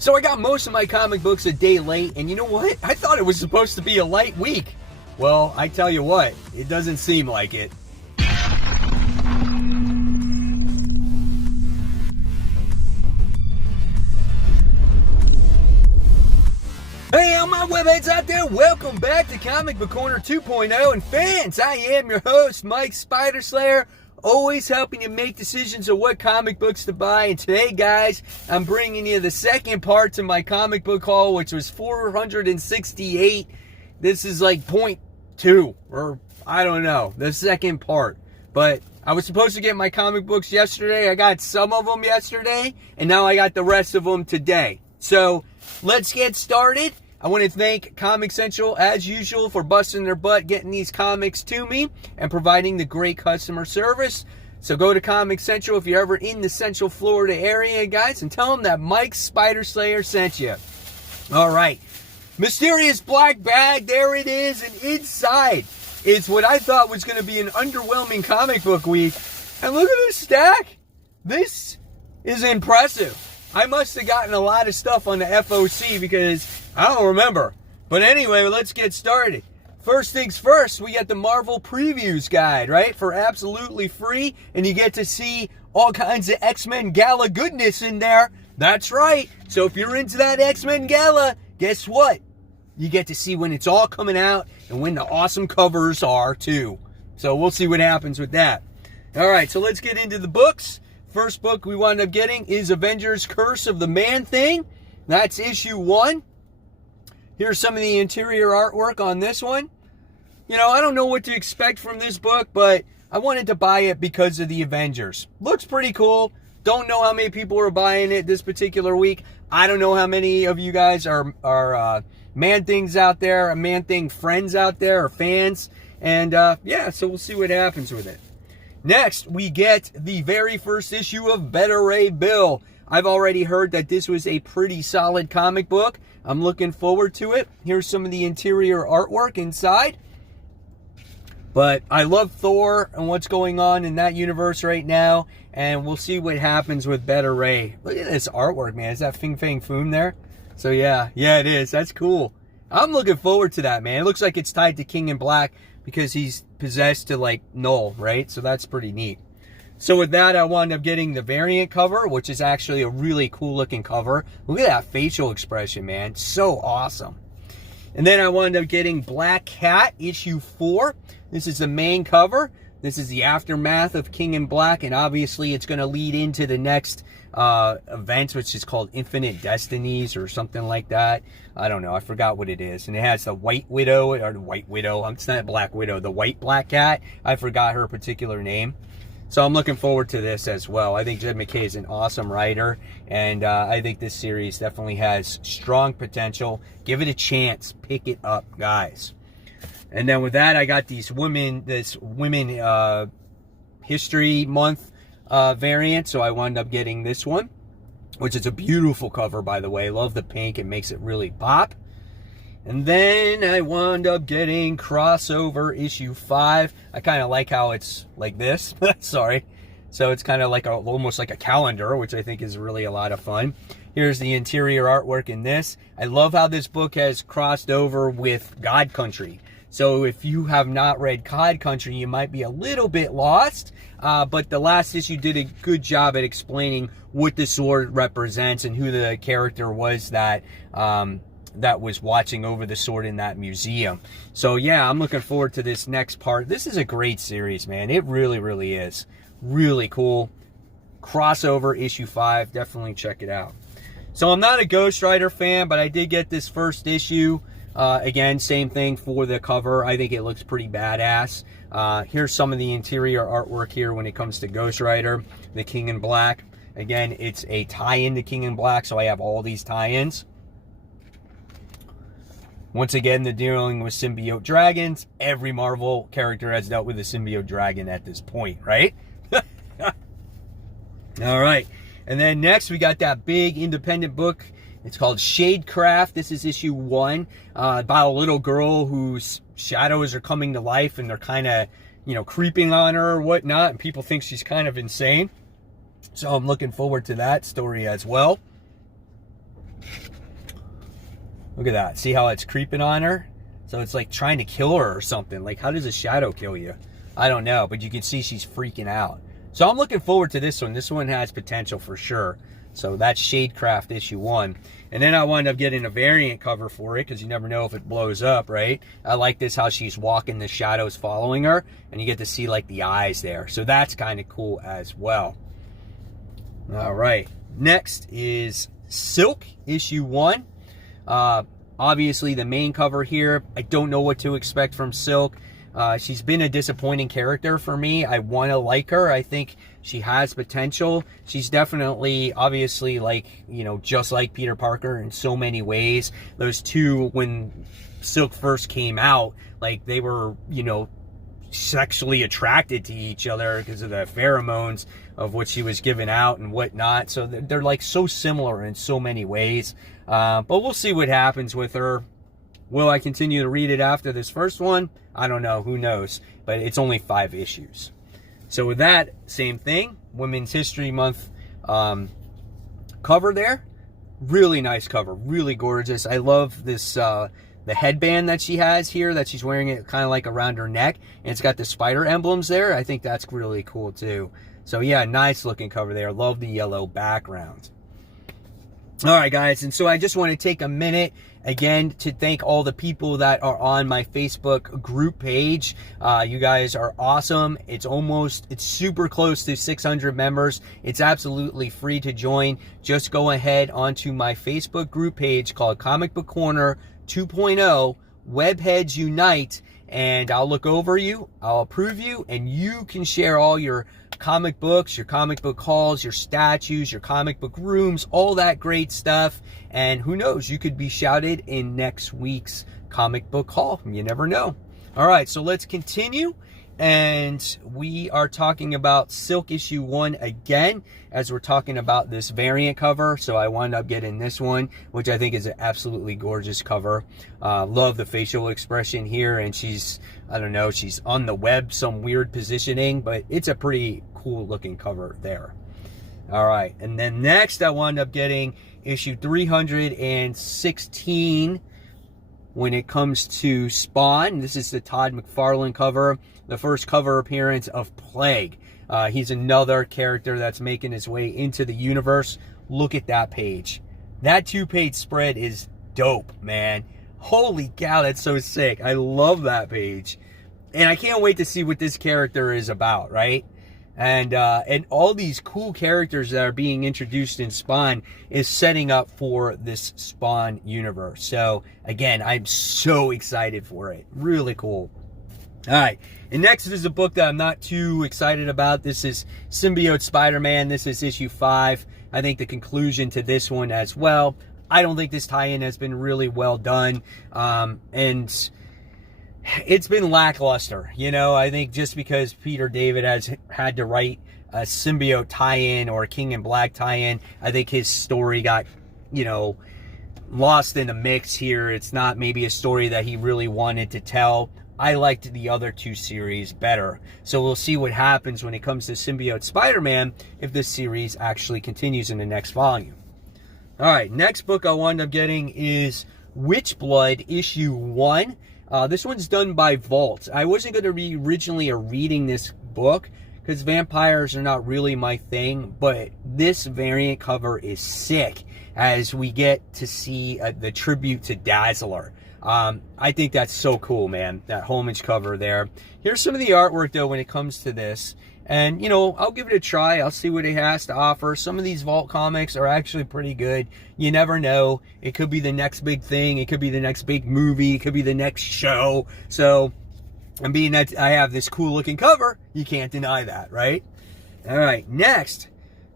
So I got most of my comic books a day late, and you know what? I thought it was supposed to be a light week. Well, I tell you what, it doesn't seem like it. Hey, all my webheads out there, welcome back to Comic Book Corner 2.0. And fans, I am your host, Mike Spider Slayer, always helping you make decisions of what comic books to buy. And today, guys, I'm bringing you the second part to my comic book haul, which was 468. This is like point 2, or I don't know, the second part. But I was supposed to get my comic books yesterday. I got some of them yesterday, and now I got the rest of them today. So let's get started. I want to thank Comic Central, as usual, for busting their butt getting these comics to me and providing the great customer service. So go to Comic Central if you're ever in the Central Florida area, guys, and tell them that Mike Spider Slayer sent you. All right. Mysterious black bag. There it is. And inside is what I thought was going to be an underwhelming comic book week. And look at this stack. This is impressive. I must have gotten a lot of stuff on the FOC because I don't remember. But anyway, let's get started. First things first, we got the Marvel Previews Guide, right? For absolutely free. And you get to see all kinds of X-Men Gala goodness in there. That's right. So if you're into that X-Men Gala, guess what? You get to see when it's all coming out and when the awesome covers are too. So we'll see what happens with that. All right, so let's get into the books. First book we wound up getting is Avengers Curse of the Man-Thing. That's issue 1. Here's some of the interior artwork on this one. You know, I don't know what to expect from this book, but I wanted to buy it because of the Avengers. Looks pretty cool. Don't know how many people are buying it this particular week. I don't know how many of you guys are Man-Things out there, Man-Thing friends out there, or fans. And yeah, so we'll see what happens with it. Next, we get the very first issue of Beta Ray Bill. I've already heard that this was a pretty solid comic book. I'm looking forward to it. Here's some of the interior artwork inside. But I love Thor and what's going on in that universe right now. And we'll see what happens with Beta Ray. Look at this artwork, man. Is that Fing Fang Foom there? So yeah, it is. That's cool. I'm looking forward to that, man. It looks like it's tied to King in Black because he's possessed to, like, Null, right? So that's pretty neat. So with that, I wound up getting the variant cover, which is actually a really cool looking cover. Look at that facial expression, man. So awesome. And then I wound up getting Black Cat issue 4. This is the main cover. This is the aftermath of King in Black, and obviously it's going to lead into the next event, which is called Infinite Destinies or something like that. I don't know. I forgot what it is. And it has the White Widow, or the White Widow. It's not Black Widow. The White Black Cat. I forgot her particular name. So I'm looking forward to this as well. I think Jed MacKay is an awesome writer, and I think this series definitely has strong potential. Give it a chance. Pick it up, guys. And then with that, I got this Women History Month variant, so I wound up getting this one, which is a beautiful cover, by the way. Love the pink. It makes it really pop. And then I wound up getting Crossover issue 5. I kind of like how it's like this. Sorry. So it's kind of like almost like a calendar, which I think is really a lot of fun. Here's the interior artwork in this. I love how this book has crossed over with God Country. So if you have not read God Country, you might be a little bit lost. But the last issue did a good job at explaining what the sword represents and who the character was that was watching over the sword in that museum. So yeah, I'm looking forward to this next part. This is a great series, man. It really, really is. Really cool. Crossover issue 5. Definitely check it out. So I'm not a Ghost Rider fan, but I did get this first issue. Again, same thing for the cover. I think it looks pretty badass. Here's some of the interior artwork here when it comes to Ghost Rider, the King in Black. Again, it's a tie-in to King in Black, so I have all these tie-ins. Once again, they're dealing with symbiote dragons. Every Marvel character has dealt with a symbiote dragon at this point, right? All right. And then next, we got that big independent book. It's called Shadecraft. This is issue 1, about a little girl whose shadows are coming to life, and they're kind of, creeping on her or whatnot, and people think she's kind of insane. So I'm looking forward to that story as well. Look at that. See how it's creeping on her? So it's like trying to kill her or something. Like, how does a shadow kill you? I don't know, but you can see she's freaking out. So I'm looking forward to this one. This one has potential for sure. So that's Shadecraft issue 1. And then I wound up getting a variant cover for it because you never know if it blows up, right? I like this, how she's walking, the shadows following her, and you get to see like the eyes there. So that's kind of cool as well. All right. Next is Silk issue 1. Obviously the main cover here. I don't know what to expect from Silk. She's been a disappointing character for me. I want to like her. I think she has potential. She's definitely, obviously, like, you know, just like Peter Parker in so many ways. Those two, when Silk first came out, like, they were, you know, sexually attracted to each other because of the pheromones of what she was giving out and whatnot. So they're like so similar in so many ways. But we'll see what happens with her. Will I continue to read it after this first one? I don't know. Who knows? But it's only 5 issues. So with that, same thing. Women's History Month cover there. Really nice cover. Really gorgeous. I love this, the headband that she has here, that she's wearing it kind of like around her neck. And it's got the spider emblems there. I think that's really cool too. So yeah, nice looking cover there. Love the yellow background. All right, guys, and so I just want to take a minute again to thank all the people that are on my Facebook group page. You guys are awesome. It's super close to 600 members. It's absolutely free to join. Just go ahead onto my Facebook group page called Comic Book Corner 2.0 Webheads Unite, and I'll look over you, I'll approve you, and you can share all your comic books, your comic book hauls, your statues, your comic book rooms, all that great stuff. And who knows, you could be shouted in next week's comic book haul. You never know. All right, so let's continue. And we are talking about Silk issue 1 again, as we're talking about this variant cover. So I wound up getting this one, which I think is an absolutely gorgeous cover. Love the facial expression here, and she's, I don't know, she's on the web, some weird positioning, but it's a pretty cool looking cover there. All right, and then next I wound up getting issue 316 when it comes to Spawn. This is the Todd McFarlane cover, the first cover appearance of Plague. He's another character that's making his way into the universe. Look at that page. That 2-page spread is dope, man. Holy cow, that's so sick. I love that page. And I can't wait to see what this character is about, right? And all these cool characters that are being introduced in Spawn is setting up for this Spawn universe. So, again, I'm so excited for it. Really cool. All right. And next is a book that I'm not too excited about. This is Symbiote Spider-Man. This is issue 5. I think the conclusion to this one as well. I don't think this tie-in has been really well done. And it's been lackluster, you know. I think just because Peter David has had to write a symbiote tie-in or a King in Black tie-in, I think his story got, you know, lost in the mix here. It's not maybe a story that he really wanted to tell. I liked the other 2 series better. So we'll see what happens when it comes to Symbiote Spider-Man if this series actually continues in the next volume. All right, next book I wound up getting is Witchblood issue 1. This one's done by Vault. I wasn't going to be originally reading this book because vampires are not really my thing, but this variant cover is sick as we get to see the tribute to Dazzler. I think that's so cool, man, that homage cover there. Here's some of the artwork, though, when it comes to this. And, you know, I'll give it a try. I'll see what it has to offer. Some of these Vault comics are actually pretty good. You never know. It could be the next big thing. It could be the next big movie. It could be the next show. So, and being that I have this cool looking cover, you can't deny that, right? All right, next,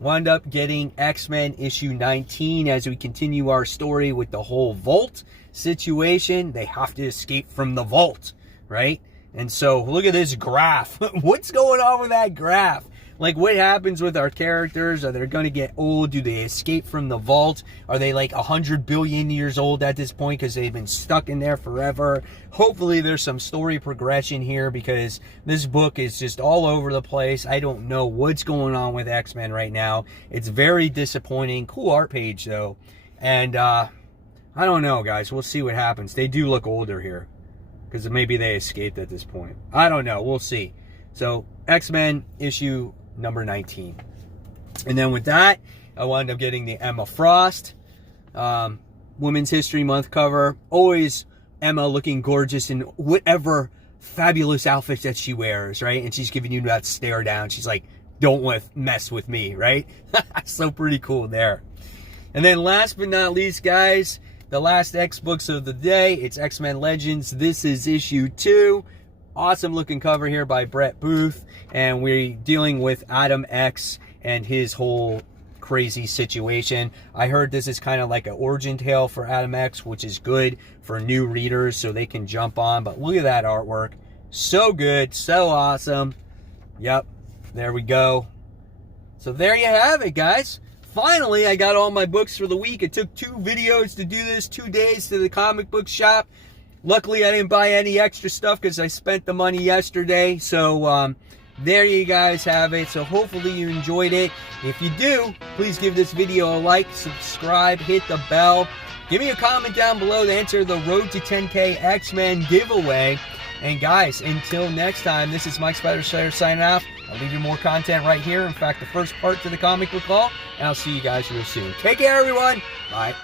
wound up getting X-Men issue 19 as we continue our story with the whole Vault situation. They have to escape from the Vault, right? And so, look at this graph. What's going on with that graph? Like, what happens with our characters? Are they going to get old? Do they escape from the Vault? Are they like 100 billion years old at this point because they've been stuck in there forever? Hopefully, there's some story progression here because this book is just all over the place. I don't know what's going on with X-Men right now. It's very disappointing. Cool art page, though. And, I don't know, guys. We'll see what happens. They do look older here, because maybe they escaped at this point. I don't know. We'll see. So, X-Men issue number 19. And then with that, I wound up getting the Emma Frost Women's History Month cover. Always Emma looking gorgeous in whatever fabulous outfit that she wears, right? And she's giving you that stare down. She's like, don't mess with me, right? So pretty cool there. And then last but not least, guys, the last X books of the day. It's X-Men Legends. This is issue 2. Awesome looking cover here by Brett Booth. And we're dealing with Adam X and his whole crazy situation. I heard this is kind of like an origin tale for Adam X, which is good for new readers so they can jump on. But look at that artwork. So good. So awesome. Yep. There we go. So there you have it, guys. Finally, I got all my books for the week. It took 2 videos to do this, 2 days to the comic book shop. Luckily, I didn't buy any extra stuff because I spent the money yesterday. So, there you guys have it. So hopefully you enjoyed it. If you do, please give this video a like, subscribe, hit the bell. Give me a comment down below to enter the Road to 10K X-Men giveaway. And guys, until next time, this is Mike Spider-Slayer signing off. I'll leave you more content right here. In fact, the first part to the comic book haul. And I'll see you guys real soon. Take care, everyone. Bye.